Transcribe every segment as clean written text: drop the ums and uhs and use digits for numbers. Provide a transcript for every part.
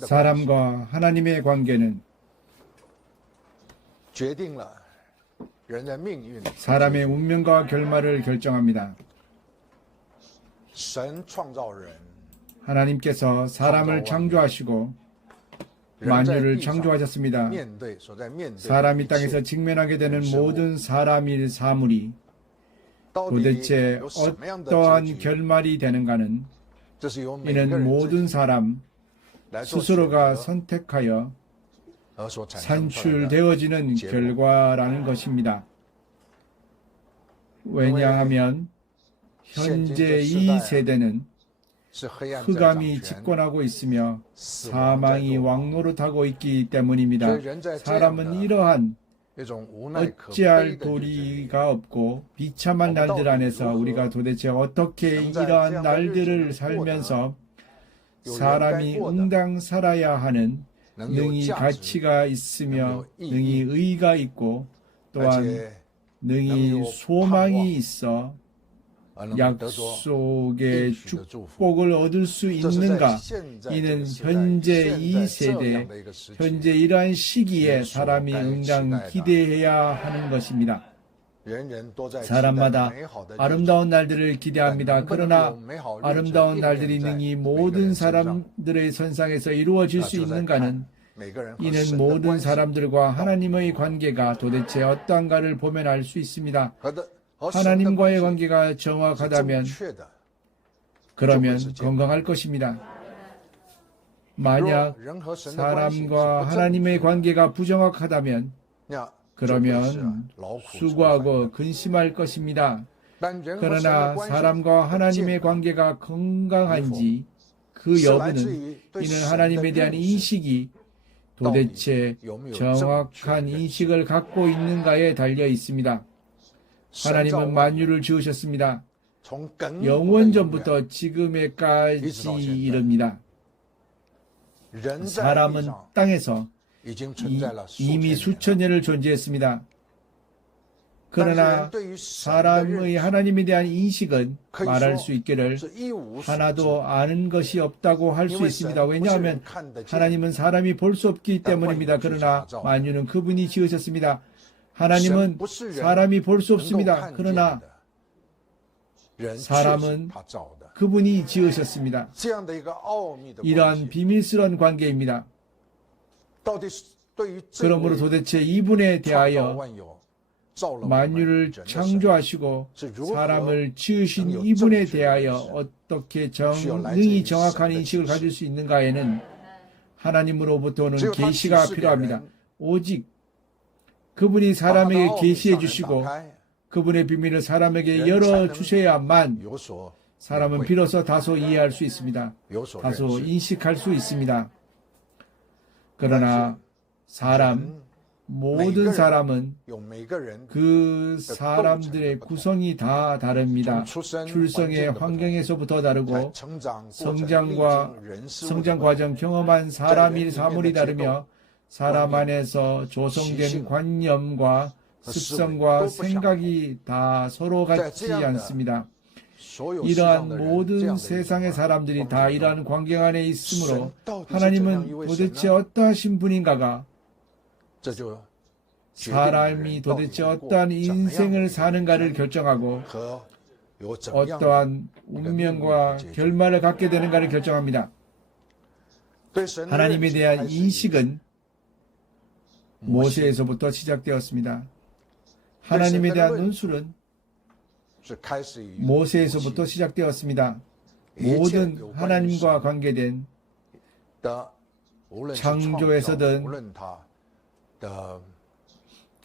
사람과 하나님의 관계는 사람의 운명과 결말을 결정합니다. 하나님께서 사람을 창조하시고 만유를 창조하셨습니다. 사람이 땅에서 직면하게 되는 모든 사람일 사물이 도대체 어떠한 결말이 되는가는 이는 모든 사람 스스로가 선택하여 산출되어지는 결과라는 것입니다. 왜냐하면 현재 이 세대는 흑암이 집권하고 있으며 사망이 왕노릇하고 있기 때문입니다. 사람은 이러한 어찌할 도리가 없고 비참한 날들 안에서 우리가 도대체 어떻게 이러한 날들을 살면서 사람이 응당 살아야 하는 능히 가치가 있으며 능히 의의가 있고 또한 능히 소망이 있어 약속의 축복을 얻을 수 있는가? 이는 현재 이 세대, 현재 이러한 시기에 사람이 응당 기대해야 하는 것입니다. 사람마다 아름다운 날들을 기대합니다. 그러나 아름다운 날들이 능히 모든 사람들의 선상에서 이루어질 수 있는가는 이는 모든 사람들과 하나님의 관계가 도대체 어떠한가를 보면 알 수 있습니다. 하나님과의 관계가 정확하다면 그러면 건강할 것입니다. 만약 사람과 하나님의 관계가 부정확하다면 그러면 수고하고 근심할 것입니다. 그러나 사람과 하나님의 관계가 건강한지 그 여부는 이는 하나님에 대한 인식이 도대체 정확한 인식을 갖고 있는가에 달려 있습니다. 하나님은 만유를 지으셨습니다. 영원전부터 지금에까지 이릅니다. 사람은 땅에서 이미 수천 년을 존재했습니다. 그러나 사람의 하나님에 대한 인식은 말할 수 있기를 하나도 아는 것이 없다고 할 수 있습니다. 왜냐하면 하나님은 사람이 볼 수 없기 때문입니다. 그러나 만유는 그분이 지으셨습니다. 하나님은 사람이 볼 수 없습니다. 그러나 사람은 그분이 지으셨습니다. 이러한 비밀스러운 관계입니다. 그러므로 도대체 이분에 대하여 만유를 창조하시고 사람을 지으신 이분에 대하여 어떻게 능히 정확한 인식을 가질 수 있는가에는 하나님으로부터 오는 계시가 필요합니다. 오직 그분이 사람에게 계시해 주시고 그분의 비밀을 사람에게 열어주셔야만 사람은 비로소 다소 이해할 수 있습니다. 다소 인식할 수 있습니다. 그러나 모든 사람은 그 사람들의 구성이 다 다릅니다. 출생의 환경에서부터 다르고 성장 과정 경험한 사물이 다르며 사람 안에서 조성된 관념과 습성과 생각이 다 서로 같지 않습니다. 이러한 모든 세상의 사람들이 다 이러한 관계 안에 있으므로 하나님은 도대체 어떠하신 분인가가 사람이 도대체 어떠한 인생을 사는가를 결정하고 어떠한 운명과 결말을 갖게 되는가를 결정합니다. 하나님에 대한 인식은 모세에서부터 시작되었습니다. 하나님에 대한 논술은 모세에서부터 시작되었습니다. 모든 하나님과 관계된 창조에서든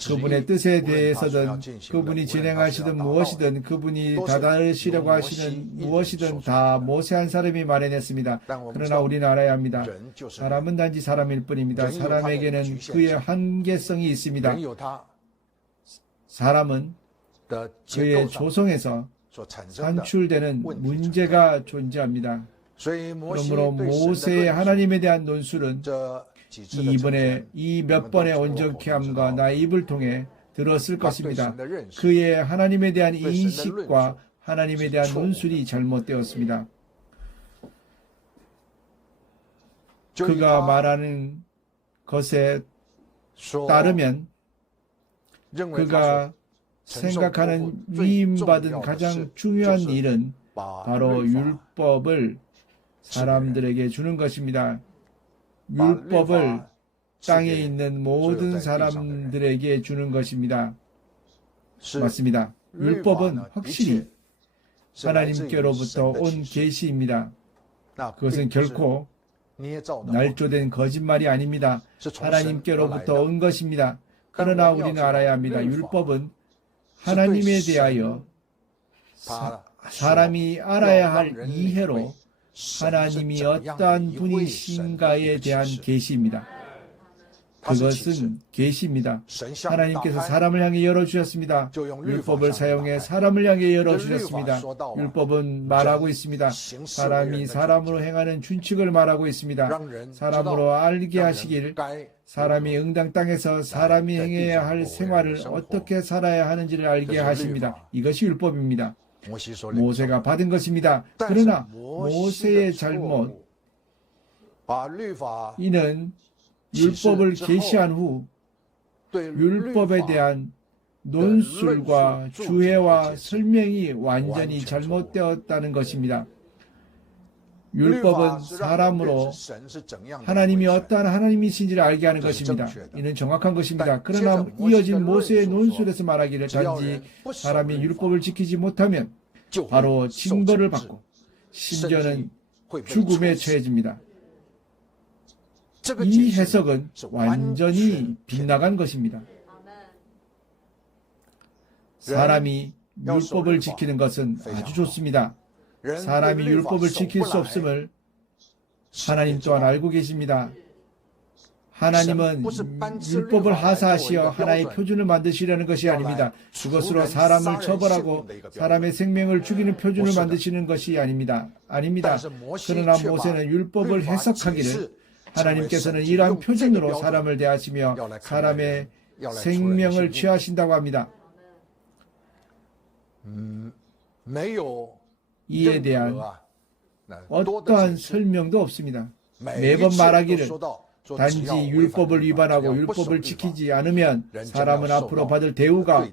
그분의 뜻에 대해서든 그분이 진행하시든 무엇이든 그분이 다다르시려고 하시는 무엇이든 다 모세 한 사람이 마련했습니다. 그러나 우리는 알아야 합니다. 사람은 단지 사람일 뿐입니다. 사람에게는 그의 한계성이 있습니다. 사람은 그의 조성에서 산출되는 문제가 존재합니다. 그러므로 모세의 하나님에 대한 논술은 이번에 이 몇 번의 온전케함과 나의 입을 통해 들었을 것입니다. 그의 하나님에 대한 인식과 하나님에 대한 논술이 잘못되었습니다. 그가 말하는 것에 따르면 그가 생각하는 위임받은 가장 중요한 일은 바로 율법을 사람들에게 주는 것입니다. 율법을 땅에 있는 모든 사람들에게 주는 것입니다. 맞습니다. 율법은 확실히 하나님께로부터 온 계시입니다. 그것은 결코 날조된 거짓말이 아닙니다. 하나님께로부터 온 것입니다. 그러나 우리는 알아야 합니다. 율법은 하나님에 대하여 사람이 알아야 할 이해로 하나님이 어떠한 분이신가에 대한 계시입니다. 그것은 계시입니다. 하나님께서 사람을 향해 열어주셨습니다. 율법을 사용해 사람을 향해 열어주셨습니다. 율법은 말하고 있습니다. 사람이 사람으로 행하는 준칙을 말하고 있습니다. 사람으로 알게 하시길, 사람이 응당 땅에서 사람이 행해야 할 생활을 어떻게 살아야 하는지를 알게 하십니다. 이것이 율법입니다. 모세가 받은 것입니다. 그러나 모세의 잘못, 이는 율법을 계시한 후 율법에 대한 논술과 주해와 설명이 완전히 잘못되었다는 것입니다. 율법은 사람으로 하나님이 어떠한 하나님이신지를 알게 하는 것입니다. 이는 정확한 것입니다. 그러나 이어진 모세의 논술에서 말하기를 단지 사람이 율법을 지키지 못하면 바로 징벌을 받고 심지어는 죽음에 처해집니다. 이 해석은 완전히 빗나간 것입니다. 사람이 율법을 지키는 것은 아주 좋습니다. 사람이 율법을 지킬 수 없음을 하나님 또한 알고 계십니다. 하나님은 율법을 하사하시어 하나의 표준을 만드시려는 것이 아닙니다. 그것으로 사람을 처벌하고 사람의 생명을 죽이는 표준을 만드시는 것이 아닙니다. 그러나 모세는 율법을 해석하기를 하나님께서는 이러한 표준으로 사람을 대하시며 사람의 생명을 취하신다고 합니다. 이에 대한 어떠한 설명도 없습니다. 매번 말하기를 단지 율법을 위반하고 율법을 지키지 않으면 사람은 앞으로 받을 대우가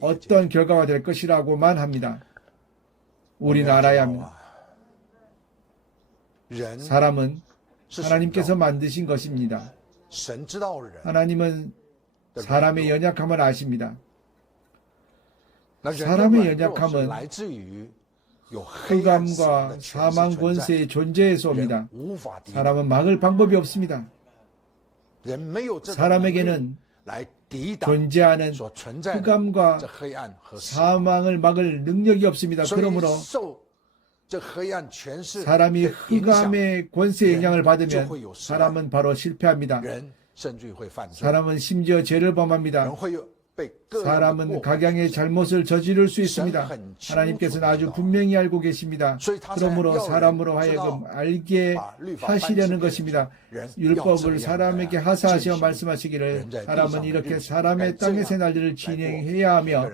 어떤 결과가 될 것이라고만 합니다. 우리는 알아야 합니다. 사람은 하나님께서 만드신 것입니다. 하나님은 사람의 연약함을 아십니다. 사람의 연약함은 흑암과 사망 권세의 존재에서 옵니다. 사람은 막을 방법이 없습니다. 사람에게는 존재하는 흑암과 사망을 막을 능력이 없습니다. 그러므로 사람이 흑암의 권세의 영향을 받으면 사람은 바로 실패합니다. 사람은 심지어 죄를 범합니다. 사람은 각양의 잘못을 저지를 수 있습니다. 하나님께서는 아주 분명히 알고 계십니다. 그러므로 사람으로 하여금 알게 하시려는 것입니다. 율법을 사람에게 하사하시어 말씀하시기를 사람은 이렇게 사람의 땅에서 날들을 진행해야 하며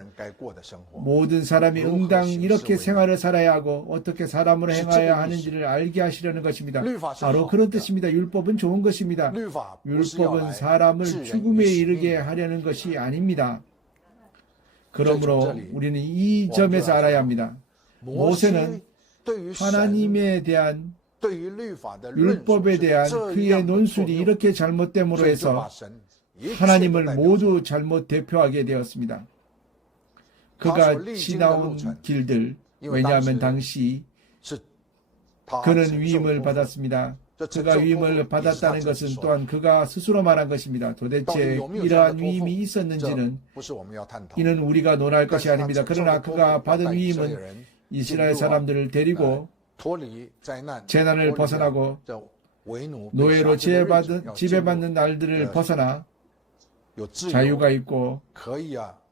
모든 사람이 응당 이렇게 생활을 살아야 하고 어떻게 사람으로 행하여야 하는지를 알게 하시려는 것입니다. 바로 그런 뜻입니다. 율법은 좋은 것입니다. 율법은 사람을 죽음에 이르게 하려는 것이 아닙니다. 그러므로 우리는 이 점에서 알아야 합니다. 모세는 하나님에 대한 율법에 대한 그의 논술이 이렇게 잘못됨으로 해서 하나님을 모두 잘못 대표하게 되었습니다. 그가 지나온 길들, 왜냐하면 당시 그는 위임을 받았습니다. 그가 위임을 받았다는 것은 또한 그가 스스로 말한 것입니다. 도대체 이러한 위임이 있었는지는 이는 우리가 논할 것이 아닙니다. 그러나 그가 받은 위임은 이스라엘 사람들을 데리고 재난을 벗어나고 노예로 지배받는 날들을 벗어나 자유가 있고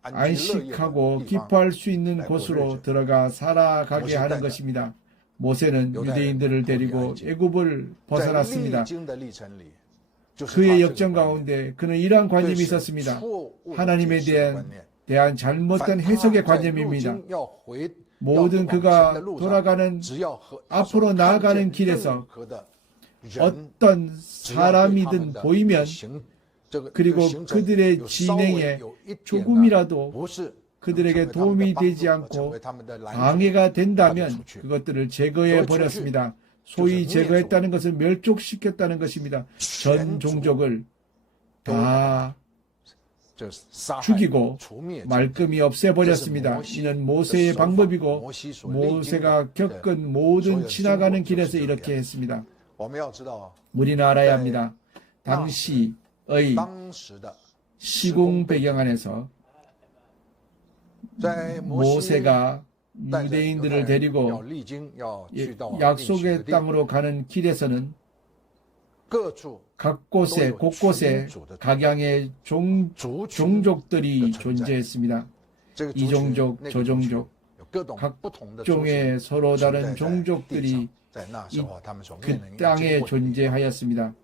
안식하고 기뻐할 수 있는 곳으로 들어가 살아가게 하는 것입니다. 모세는 유대인들을 데리고 애굽을 벗어났습니다. 그의 역정 가운데 그는 이러한 관념이 있었습니다. 하나님에 대한 잘못된 해석의 관념입니다. 모든 그가 돌아가는 앞으로 나아가는 길에서 어떤 사람이든 보이면 그리고 그들의 진행에 조금이라도 그들에게 도움이 되지 않고 방해가 된다면 그것들을 제거해 버렸습니다. 소위 제거했다는 것은 멸족시켰다는 것입니다. 전 종족을 다 죽이고 말끔히 없애버렸습니다. 이는 모세의 방법이고 모세가 겪은 모든 지나가는 길에서 이렇게 했습니다. 우리는 알아야 합니다. 당시의 시공 배경 안에서 모세가 유대인들을 데리고 약속의 땅으로 가는 길에서는 각 곳곳에 각양의 종족들이 존재했습니다. 이 종족, 저 종족, 각종의 서로 다른 종족들이 그 땅에 존재하였습니다.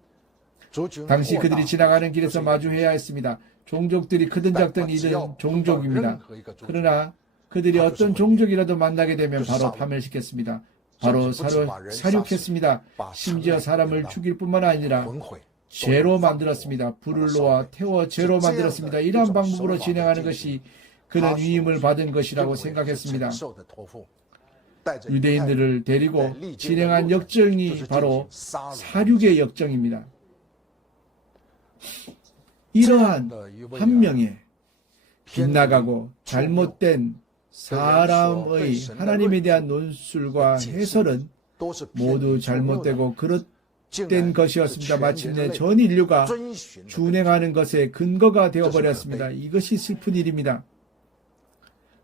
당시 그들이 지나가는 길에서 마주해야 했습니다. 종족들이 크든 작든 이든 종족입니다. 그러나 그들이 어떤 종족이라도 만나게 되면 바로 파멸시켰습니다. 바로 사륙했습니다. 심지어 사람을 죽일 뿐만 아니라 죄로 만들었습니다. 불을 놓아 태워 죄로 만들었습니다. 이러한 방법으로 진행하는 것이 그는 위임을 받은 것이라고 생각했습니다. 유대인들을 데리고 진행한 역정이 바로 사륙의 역정입니다. 이러한 한 명의 빗나가고 잘못된 사람의 하나님에 대한 논술과 해설은 모두 잘못되고 그릇된 것이었습니다. 마침내 전 인류가 준행하는 것의 근거가 되어버렸습니다. 이것이 슬픈 일입니다.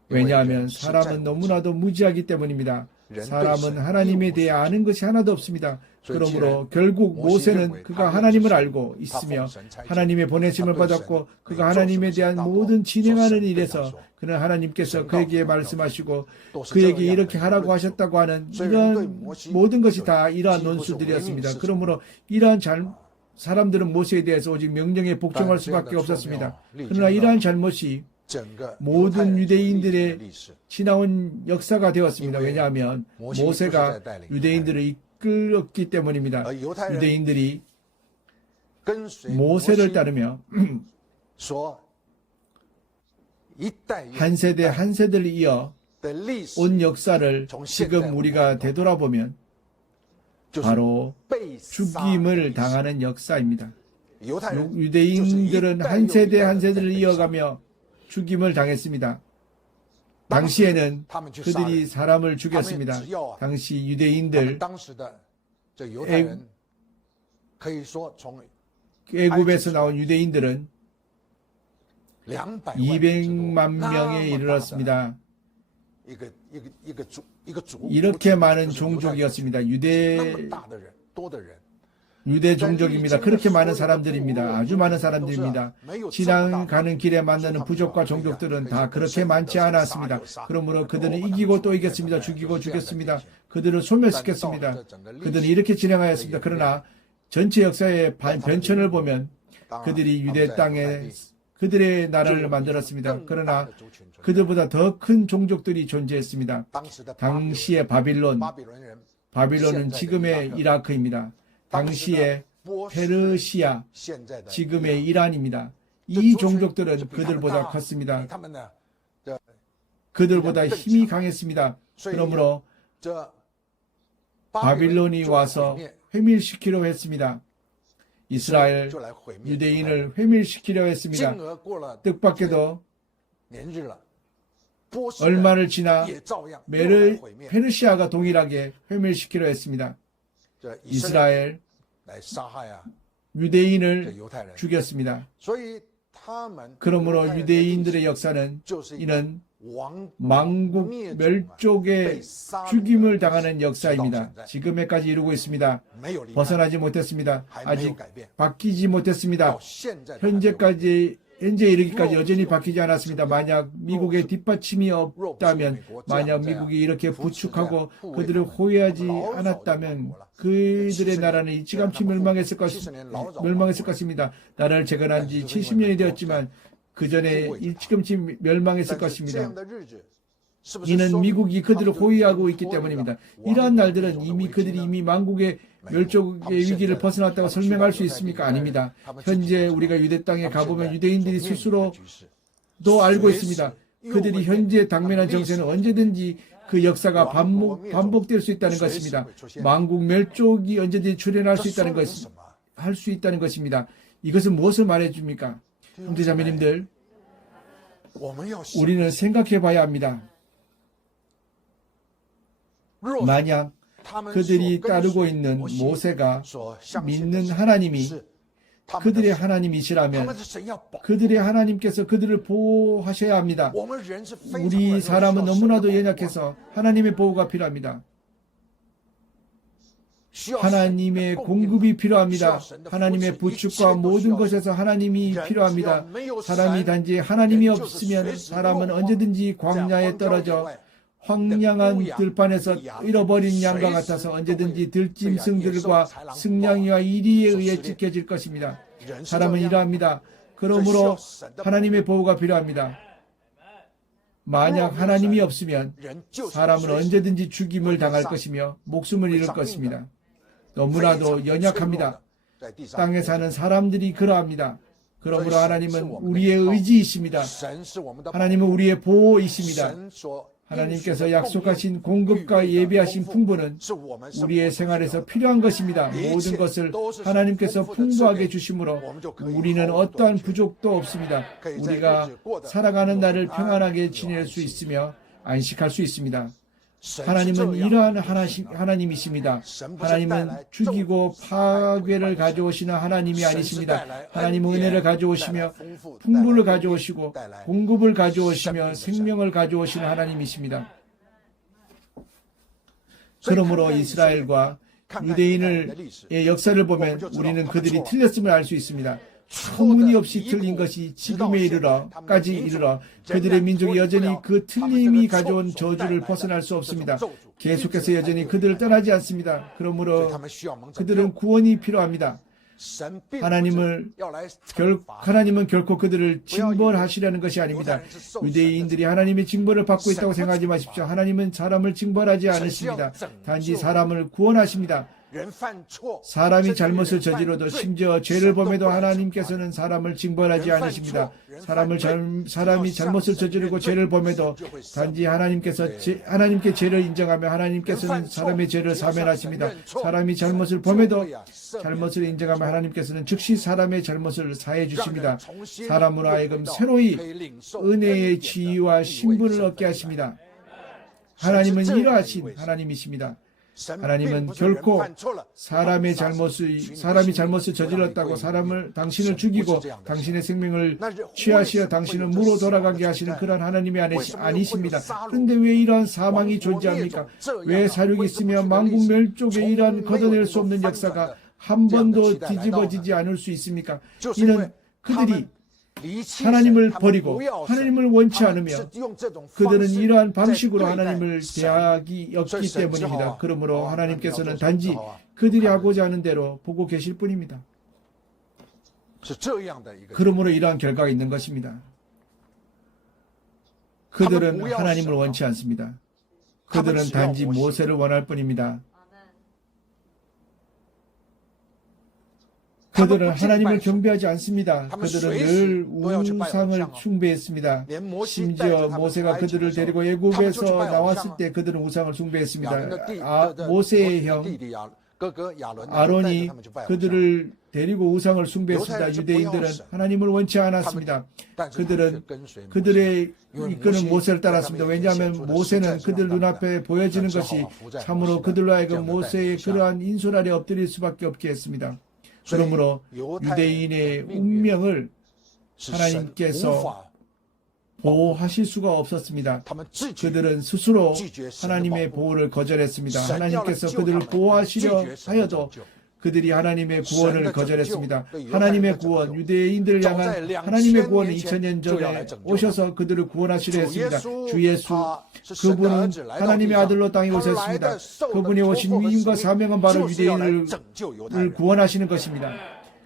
왜냐하면 사람은 너무나도 무지하기 때문입니다. 사람은 하나님에 대해 아는 것이 하나도 없습니다. 그러므로 결국 모세는 그가 하나님을 알고 있으며 하나님의 보내심을 받았고 그가 하나님에 대한 모든 진행하는 일에서 그는 하나님께서 그에게 말씀하시고 그에게 이렇게 하라고 하셨다고 하는 이러한 모든 것이 다 이러한 논술들이었습니다. 그러므로 이러한 사람들은 모세에 대해서 오직 명령에 복종할 수밖에 없었습니다. 그러나 이러한 잘못이 모든 유대인들의 지나온 역사가 되었습니다. 왜냐하면 모세가 유대인들을 이끌었기 때문입니다. 유대인들이 모세를 따르며 한 세대 한 세대를 이어 온 역사를 지금 우리가 되돌아보면 바로 죽임을 당하는 역사입니다. 유대인들은 한 세대 한 세대를 이어가며 죽임을 당했습니다. 당시에는 그들이 사람을 죽였습니다. 당시 유대인들 애굽에서 나온 유대인들은 200만 명에 이르렀습니다. 이렇게 많은 종족이었습니다. 유대 종족입니다. 그렇게 많은 사람들입니다. 아주 많은 사람들입니다. 지나가는 길에 만나는 부족과 종족들은 다 그렇게 많지 않았습니다. 그러므로 그들은 이기고 또 이겼습니다. 죽이고 죽였습니다. 그들을 소멸시켰습니다. 그들은 이렇게 진행하였습니다. 그러나 전체 역사의 변천을 보면 그들이 유대 땅에 그들의 나라를 만들었습니다. 그러나 그들보다 더 큰 종족들이 존재했습니다. 당시의 바빌론은 지금의 이라크입니다. 당시의 페르시아, 지금의 이란입니다. 이 종족들은 그들보다 컸습니다. 그들보다 힘이 강했습니다. 그러므로 바빌론이 와서 회밀시키려 했습니다. 이스라엘 유대인을 회밀시키려 했습니다. 뜻밖에도 얼마를 지나 페르시아가 동일하게 회밀시키려 했습니다. 이스라엘 유대인을 죽였습니다. 그러므로 유대인들의 역사는 이는 만국 멸족의 죽임을 당하는 역사입니다. 지금에까지 이루고 있습니다. 벗어나지 못했습니다. 아직 바뀌지 못했습니다. 현재 이르기까지 여전히 바뀌지 않았습니다. 만약 미국의 뒷받침이 없다면, 만약 미국이 이렇게 부축하고 그들을 호위하지 않았다면 그들의 나라는 일찌감치 멸망했을 것입니다. 나라를 재건한 지 70년이 되었지만 그 전에 일찌감치 멸망했을 것입니다. 이는 미국이 그들을 호위하고 있기 때문입니다. 이러한 날들은 이미 만국의 멸족의 위기를 벗어났다고 설명할 수 있습니까? 아닙니다. 현재 우리가 유대 땅에 가보면 유대인들이 스스로도 알고 있습니다. 그들이 현재 당면한 정세는 언제든지 그 역사가 반복될 수 있다는 것입니다. 만국 멸족이 언제든지 출현할 수 있다는 할 수 있다는 것입니다. 이것은 무엇을 말해줍니까? 형제자매님들, 우리는 생각해 봐야 합니다. 만약 그들이 따르고 있는 모세가 믿는 하나님이 그들의 하나님이시라면 그들의 하나님께서 그들을 보호하셔야 합니다. 우리 사람은 너무나도 연약해서 하나님의 보호가 필요합니다. 하나님의 공급이 필요합니다. 하나님의 부축과 모든 것에서 하나님이 필요합니다. 사람이 단지 하나님이 없으면 사람은 언제든지 광야에 떨어져 황량한 들판에서 잃어버린 양과 같아서 언제든지 들짐승들과 승냥이와 이리에 의해 지켜질 것입니다. 사람은 이러합니다. 그러므로 하나님의 보호가 필요합니다. 만약 하나님이 없으면 사람은 언제든지 죽임을 당할 것이며 목숨을 잃을 것입니다. 너무나도 연약합니다. 땅에 사는 사람들이 그러합니다. 그러므로 하나님은 우리의 의지이십니다. 하나님은 우리의 보호이십니다. 하나님께서 약속하신 공급과 예비하신 풍부는 우리의 생활에서 필요한 것입니다. 모든 것을 하나님께서 풍부하게 주심으로 우리는 어떠한 부족도 없습니다. 우리가 살아가는 날을 평안하게 지낼 수 있으며 안식할 수 있습니다. 하나님은 이러한 하나님이십니다. 하나님은 죽이고 파괴를 가져오시는 하나님이 아니십니다. 하나님은 은혜를 가져오시며 풍부를 가져오시고 공급을 가져오시며 생명을 가져오시는 하나님이십니다. 그러므로 이스라엘과 유대인의 역사를 보면 우리는 그들이 틀렸음을 알 수 있습니다. 터무니없이 틀린 것이 지금에 이르러까지 이르러 그들의 민족이 여전히 그 틀림이 가져온 저주를 벗어날 수 없습니다. 계속해서 여전히 그들을 떠나지 않습니다. 그러므로 그들은 구원이 필요합니다. 하나님은 결코 그들을 징벌하시려는 것이 아닙니다. 유대인들이 하나님의 징벌을 받고 있다고 생각하지 마십시오. 하나님은 사람을 징벌하지 않으십니다. 단지 사람을 구원하십니다. 사람이 잘못을 저지러도 심지어 죄를 범해도 하나님께서는 사람을 징벌하지 않으십니다. 사람이 잘못을 저지르고 죄를 범해도 단지 하나님께 죄를 인정하며 하나님께서는 사람의 죄를 사면하십니다. 사람이 잘못을 범해도 잘못을 인정하며 하나님께서는 즉시 사람의 잘못을 사해 주십니다. 사람으로 하여금 새로이 은혜의 지위와 신분을 얻게 하십니다. 하나님은 이러하신 하나님이십니다. 하나님은 결코 사람이 잘못을 저질렀다고 당신을 죽이고 당신의 생명을 취하시어 당신을 무로 돌아가게 하시는 그런 하나님이 아니십니다. 그런데 왜 이러한 사망이 존재합니까? 왜 사륙이 있으며 만국 멸족에 이러한 걷어낼 수 없는 역사가 한 번도 뒤집어지지 않을 수 있습니까? 이는 그들이 하나님을 버리고 하나님을 원치 않으며 그들은 이러한 방식으로 하나님을 대하기 없기 때문입니다. 그러므로 하나님께서는 단지 그들이 하고자 하는 대로 보고 계실 뿐입니다. 그러므로 이러한 결과가 있는 것입니다. 그들은 하나님을 원치 않습니다. 그들은 단지 모세를 원할 뿐입니다. 그들은 하나님을 경배하지 않습니다. 그들은 늘 우상을 숭배했습니다. 심지어 모세가 그들을 데리고 애굽에서 나왔을 때 그들은 우상을 숭배했습니다. 모세의 형 아론이 그들을 데리고 우상을 숭배했습니다. 유대인들은 하나님을 원치 않았습니다. 그들은 그들의 이끄는 모세를 따랐습니다. 왜냐하면 모세는 그들 눈앞에 보여지는 것이 참으로 그들로 하여금 모세의 그러한 인솔 아래 엎드릴 수밖에 없게 했습니다. 그러므로 유대인의 운명을 하나님께서 보호하실 수가 없었습니다. 그들은 스스로 하나님의 보호를 거절했습니다. 하나님께서 그들을 보호하시려 하여도 그들이 하나님의 구원을 거절했습니다. 하나님의 구원, 유대인들을 향한 하나님의 구원은 2000년 전에 오셔서 그들을 구원하시려 했습니다. 주 예수, 그분은 하나님의 아들로 땅에 오셨습니다. 그분이 오신 위임과 사명은 바로 유대인을 구원하시는 것입니다.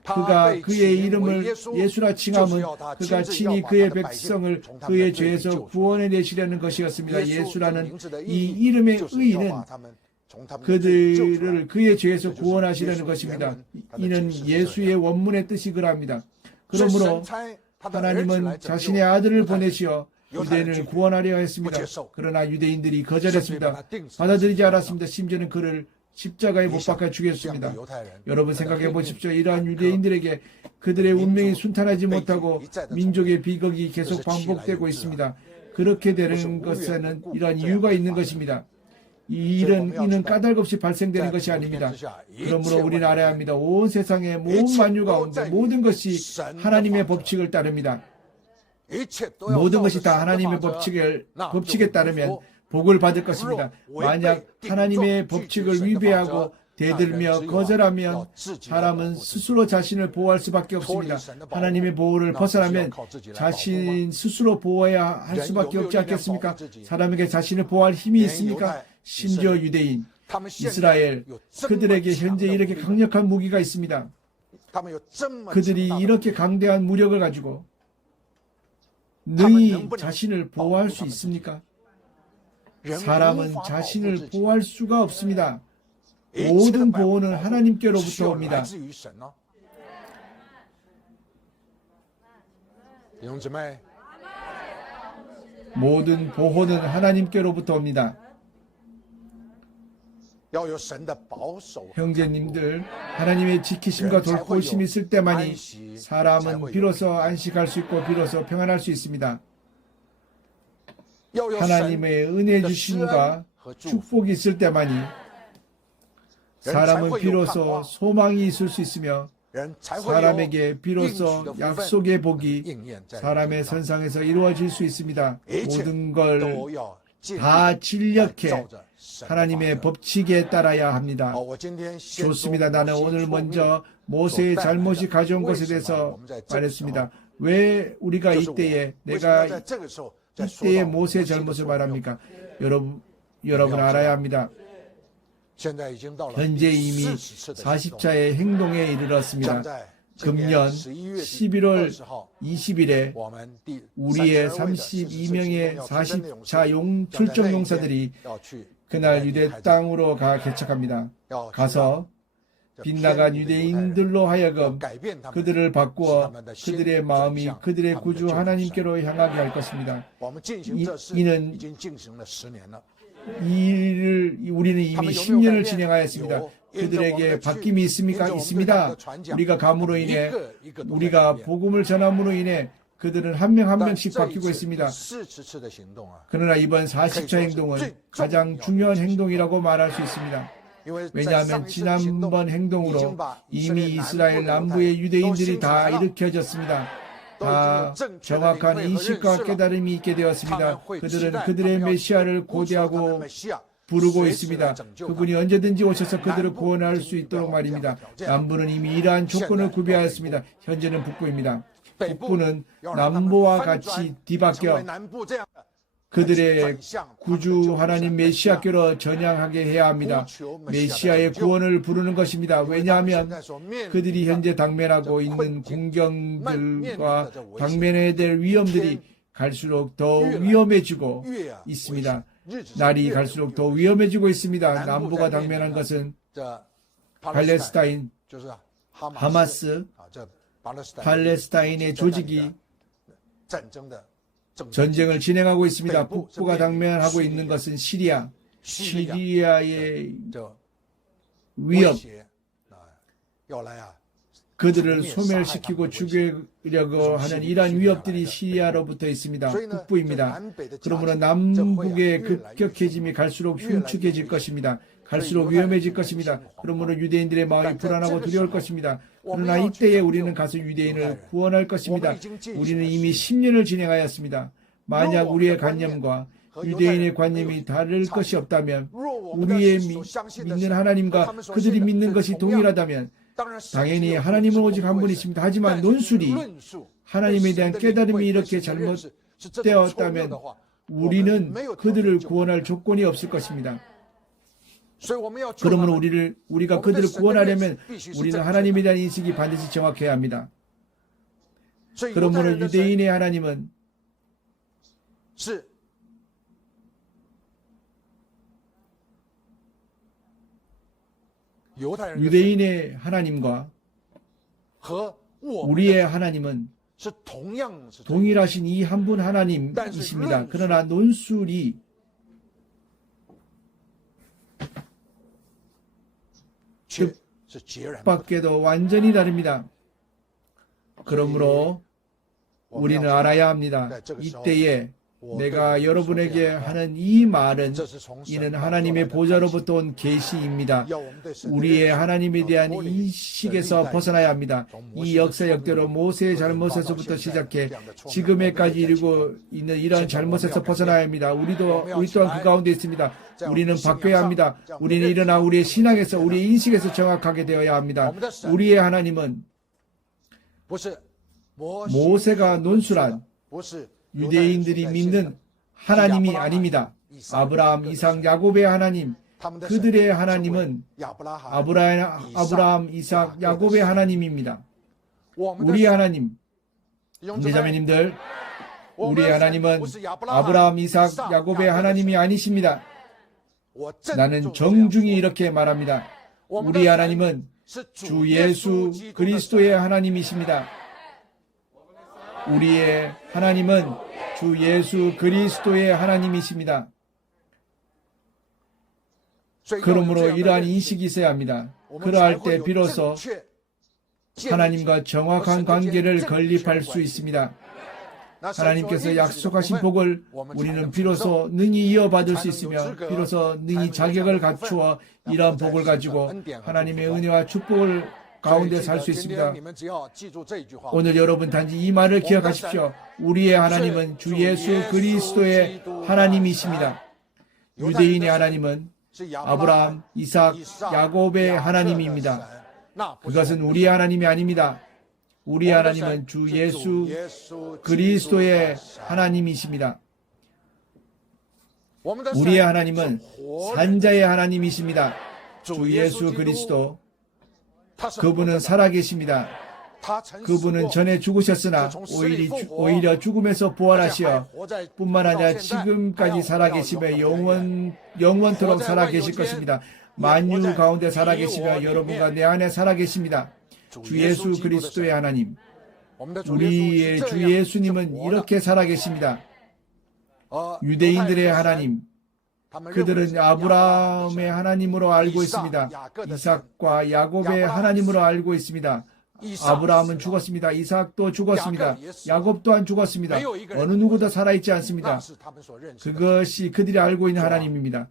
그가 그의 이름을 예수라 칭함은 그가 친히 그의 백성을 그의 죄에서 구원해내시려는 것이었습니다. 예수라는 이 이름의 의의는 그들을 그의 죄에서 구원하시려는 것입니다. 이는 예수의 원문의 뜻이 그러합니다. 그러므로 하나님은 자신의 아들을 보내시어 유대인을 구원하려 했습니다. 그러나 유대인들이 거절했습니다. 받아들이지 않았습니다. 심지어는 그를 십자가에 못 박아 죽였습니다. 여러분 생각해 보십시오. 이러한 유대인들에게 그들의 운명이 순탄하지 못하고 민족의 비극이 계속 반복되고 있습니다. 그렇게 되는 것에는 이러한 이유가 있는 것입니다. 이는 까닭없이 발생되는 것이 아닙니다. 그러므로 우리는 알아야 합니다. 온 세상의 모든 만유 가운데 모든 것이 하나님의 법칙을 따릅니다. 모든 것이 다 하나님의 법칙에 따르면 복을 받을 것입니다. 만약 하나님의 법칙을 위배하고 대들며 거절하면 사람은 스스로 자신을 보호할 수밖에 없습니다. 하나님의 보호를 벗어나면 자신 스스로 보호해야 할 수밖에 없지 않겠습니까? 사람에게 자신을 보호할 힘이 있습니까? 심지어 유대인, 이스라엘, 그들에게 현재 이렇게 강력한 무기가 있습니다. 그들이 이렇게 강대한 무력을 가지고 능히 자신을 보호할 수 있습니까? 사람은 자신을 보호할 수가 없습니다. 모든 보호는 하나님께로부터 옵니다. 모든 보호는 하나님께로부터 옵니다. 형제님들, 하나님의 지키심과 돌보심이 있을 때만이 사람은 비로소 안식할 수 있고 비로소 평안할 수 있습니다. 하나님의 은혜 주심과 축복이 있을 때만이 사람은 비로소 소망이 있을 수 있으며 사람에게 비로소 약속의 복이 사람의 선상에서 이루어질 수 있습니다. 모든 걸 다 진력해 하나님의 법칙에 따라야 합니다. 좋습니다. 나는 오늘 먼저 모세의 잘못이 가져온 것에 대해서 말했습니다. 왜 우리가 내가 이때의 모세의 잘못을 말합니까? 여러분 알아야 합니다. 현재 이미 40차의 행동에 이르렀습니다. 금년 11월 20일에 우리의 32명의 40차 출정 용사들이 그날 유대 땅으로 개척합니다. 가서 빗나간 유대인들로 하여금 그들을 바꾸어 그들의 마음이 그들의 구주 하나님께로 향하게 할 것입니다. 이는 이 일을 우리는 이미 10년을 진행하였습니다. 그들에게 바뀜이 있습니까? 있습니다. 우리가 감으로 인해, 우리가 복음을 전함으로 인해 그들은 한 명 한 명씩 바뀌고 있습니다. 그러나 이번 40차 행동은 가장 중요한 행동이라고 말할 수 있습니다. 왜냐하면 지난번 행동으로 이미 이스라엘 남부의 유대인들이 다 일으켜졌습니다. 다 정확한 인식과 깨달음이 있게 되었습니다. 그들은 그들의 메시아를 고대하고 부르고 있습니다. 그분이 언제든지 오셔서 그들을 구원할 수 있도록 말입니다. 남부는 이미 이러한 조건을 구비하였습니다. 현재는 북부입니다. 북부는 남부와 같이 뒤바뀌어 그들의 구주 하나님 메시아께로 전향하게 해야 합니다. 메시아의 구원을 부르는 것입니다. 왜냐하면 그들이 현재 당면하고 있는 공경들과 당면해야 될 위험들이 갈수록 더 위험해지고 있습니다. 날이 갈수록 더 위험해지고 있습니다. 남부가 당면한 것은 팔레스타인, 하마스, 팔레스타인의 조직이 전쟁을 진행하고 있습니다. 북부가 당면하고 있는 것은 시리아의 위협, 그들을 소멸시키고 죽이려고 하는 이러한 위협들이 시리아로부터 있습니다. 북부입니다. 그러므로 남북의 급격해짐이 갈수록 흉측해질 것입니다. 갈수록 위험해질 것입니다. 그러므로 유대인들의 마음이 불안하고 두려울 것입니다. 그러나 이때에 우리는 가서 유대인을 구원할 것입니다. 우리는 이미 10년을 진행하였습니다. 만약 우리의 관념과 유대인의 관념이 다를 것이 없다면, 우리의 믿는 하나님과 그들이 믿는 것이 동일하다면, 당연히 하나님은 오직 한 분이십니다. 하지만 논술이 하나님에 대한 깨달음이 이렇게 잘못되었다면 우리는 그들을 구원할 조건이 없을 것입니다. 그러므로 우리가 그들을 구원하려면 우리는 하나님에 대한 인식이 반드시 정확해야 합니다. 그러므로 유대인의 하나님은 유대인의 하나님과 우리의 하나님은 동일하신 이 한 분 하나님이십니다. 그러나 논술이 뜻밖에도 완전히 다릅니다. 그러므로 우리는 알아야 합니다. 이때에 내가 여러분에게 하는 이 말은 이는 하나님의 보좌로부터 온 계시입니다. 우리의 하나님에 대한 인식에서 벗어나야 합니다. 이 역사 역대로 모세의 잘못에서부터 시작해 지금에까지 이르고 있는 이러한 잘못에서 벗어나야 합니다. 우리 또한 그 가운데 있습니다. 우리는 바뀌어야 합니다. 우리는 일어나 우리의 신앙에서 우리의 인식에서 정확하게 되어야 합니다. 우리의 하나님은 모세가 논술한 유대인들이 믿는 하나님이 아닙니다. 아브라함, 이삭, 야곱의 하나님, 그들의 하나님은 아브라함, 이삭, 야곱의 하나님입니다. 우리의 하나님, 형제자매님들, 우리의 하나님은 아브라함, 이삭, 야곱의 하나님이 아니십니다. 나는 정중히 이렇게 말합니다. 우리의 하나님은 주 예수 그리스도의 하나님이십니다. 우리의 하나님은 주 예수 그리스도의 하나님이십니다. 그러므로 이러한 인식이 있어야 합니다. 그러할 때 비로소 하나님과 정확한 관계를 건립할 수 있습니다. 하나님께서 약속하신 복을 우리는 비로소 능히 이어받을 수 있으며 비로소 능히 자격을 갖추어 이러한 복을 가지고 하나님의 은혜와 축복을 가운데 살 수 있습니다. 오늘 여러분 단지 이 말을 기억하십시오. 우리의 하나님은 주 예수 그리스도의 하나님이십니다. 유대인의 하나님은 아브라함, 이삭, 야곱의 하나님입니다. 그것은 우리의 하나님이 아닙니다. 우리의 하나님은 주 예수 그리스도의 하나님이십니다. 우리의 하나님은 산자의 하나님이십니다. 주 예수 그리스도, 그분은 살아계십니다. 그분은 전에 죽으셨으나 오히려 죽음에서 부활하시어 뿐만 아니라 지금까지 살아계시며 영원토록 살아계실 것입니다. 만유 가운데 살아계시며 여러분과 내 안에 살아계십니다. 주 예수 그리스도의 하나님, 우리의 주 예수님은 이렇게 살아계십니다. 유대인들의 하나님, 그들은 아브라함의 하나님으로 알고 있습니다. 이삭과 야곱의 하나님으로 알고 있습니다. 아브라함은 죽었습니다. 이삭도 죽었습니다. 야곱 또한 죽었습니다. 어느 누구도 살아있지 않습니다. 그것이 그들이 알고 있는 하나님입니다.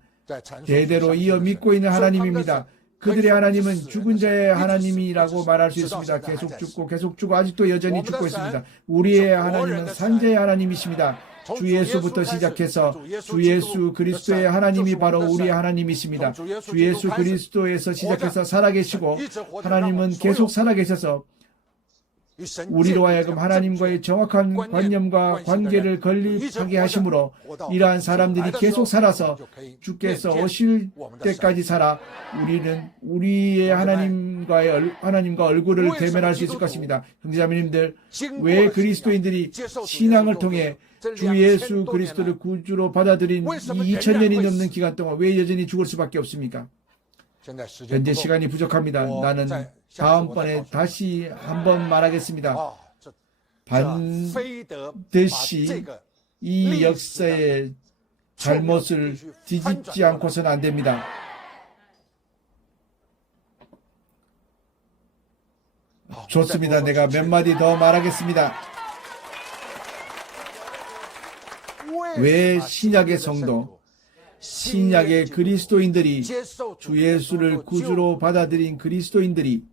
대대로 이어 믿고 있는 하나님입니다. 그들의 하나님은 죽은 자의 하나님이라고 말할 수 있습니다. 계속 죽고 아직도 여전히 죽고 있습니다. 우리의 하나님은 산자의 하나님이십니다. 주 예수부터 시작해서 주 예수 그리스도의 하나님이 바로 우리의 하나님이십니다. 주 예수 그리스도에서 시작해서 살아계시고 하나님은 계속 살아계셔서 우리로 하여금 하나님과의 정확한 관념과 관계를 건립하게 하심으로 이러한 사람들이 계속 살아서 주께서 오실 때까지 살아 우리는 우리의 하나님과 얼굴을 대면할 수 있을 것입니다. 형제자매님들, 왜 그리스도인들이 신앙을 통해 주 예수 그리스도를 구주로 받아들인 이 2000년이 넘는 기간 동안 왜 여전히 죽을 수밖에 없습니까? 현재 시간이 부족합니다. 나는 다음번에 다시 한번 말하겠습니다. 반드시 이 역사의 잘못을 뒤집지 않고서는 안 됩니다. 좋습니다. 내가 몇 마디 더 말하겠습니다. 왜 신약의 성도, 신약의 그리스도인들이 주 예수를 구주로 받아들인 그리스도인들이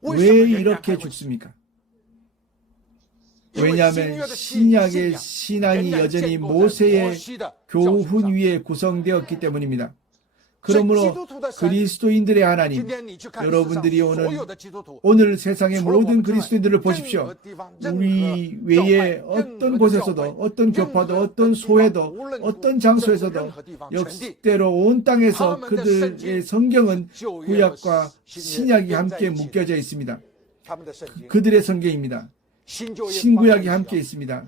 왜 이렇게 죽습니까? 왜냐하면 신약의 신앙이 여전히 모세의 교훈 위에 구성되었기 때문입니다. 그러므로 그리스도인들의 하나님, 여러분들이 오늘 세상의 모든 그리스도인들을 보십시오. 우리 외에 어떤 곳에서도, 어떤 교파도, 어떤 소회도, 어떤 장소에서도 역대로 온 땅에서 그들의 성경은 구약과 신약이 함께 묶여져 있습니다. 그들의 성경입니다. 신구약이 함께 있습니다.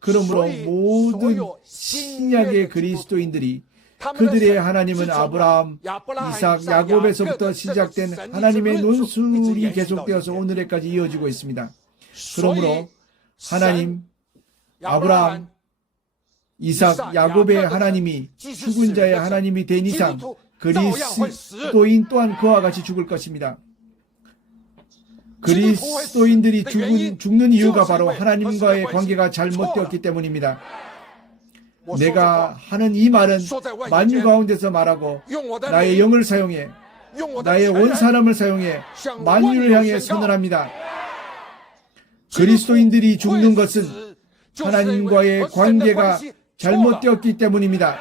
그러므로 모든 신약의 그리스도인들이 그들의 하나님은 아브라함, 이삭, 야곱에서부터 시작된 하나님의 논술이 계속되어서 오늘에까지 이어지고 있습니다. 그러므로 하나님, 아브라함, 이삭, 야곱의 하나님이 죽은 자의 하나님이 된 이상 그리스도인 또한 그와 같이 죽을 것입니다. 그리스도인들이 죽는 이유가 바로 하나님과의 관계가 잘못되었기 때문입니다. 내가 하는 이 말은 만유 가운데서 말하고 나의 영을 사용해, 나의 온 사람을 사용해 만유를 향해 선언합니다. 그리스도인들이 죽는 것은 하나님과의 관계가 잘못되었기 때문입니다.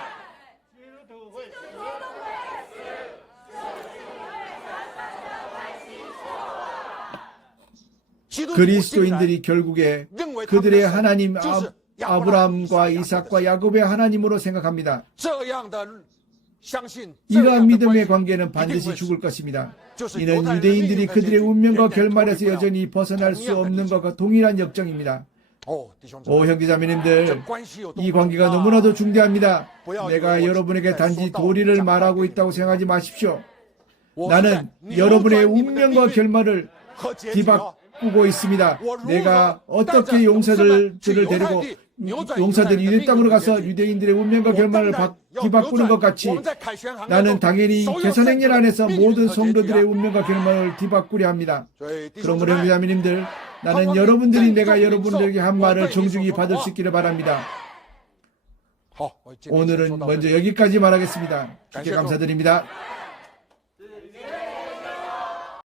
그리스도인들이 결국에 그들의 하나님 아브라함과 이삭과 야곱의 하나님으로 생각합니다. 이러한 믿음의 관계는 반드시 죽을 것입니다. 이는 유대인들이 그들의 운명과 결말에서 여전히 벗어날 수 없는 것과 동일한 역정입니다. 오 형제자매님들, 이 관계가 너무나도 중대합니다. 내가 여러분에게 단지 도리를 말하고 있다고 생각하지 마십시오. 나는 여러분의 운명과 결말을 뒤바꾸고 있습니다. 내가 어떻게 용사들을 데리고 용사들이 유대 땅으로 가서 유대인들의 운명과 결말을 뒤바꾸는 것 같이 나는 당연히 계산행렬 안에서 모든 성도들의 운명과 결말을 뒤바꾸려 합니다. 그러므로 형제자매님들, 나는 여러분들이 내가 여러분들에게 한 말을 정중히 받을 수 있기를 바랍니다. 오늘은 먼저 여기까지 말하겠습니다. 주께 감사드립니다.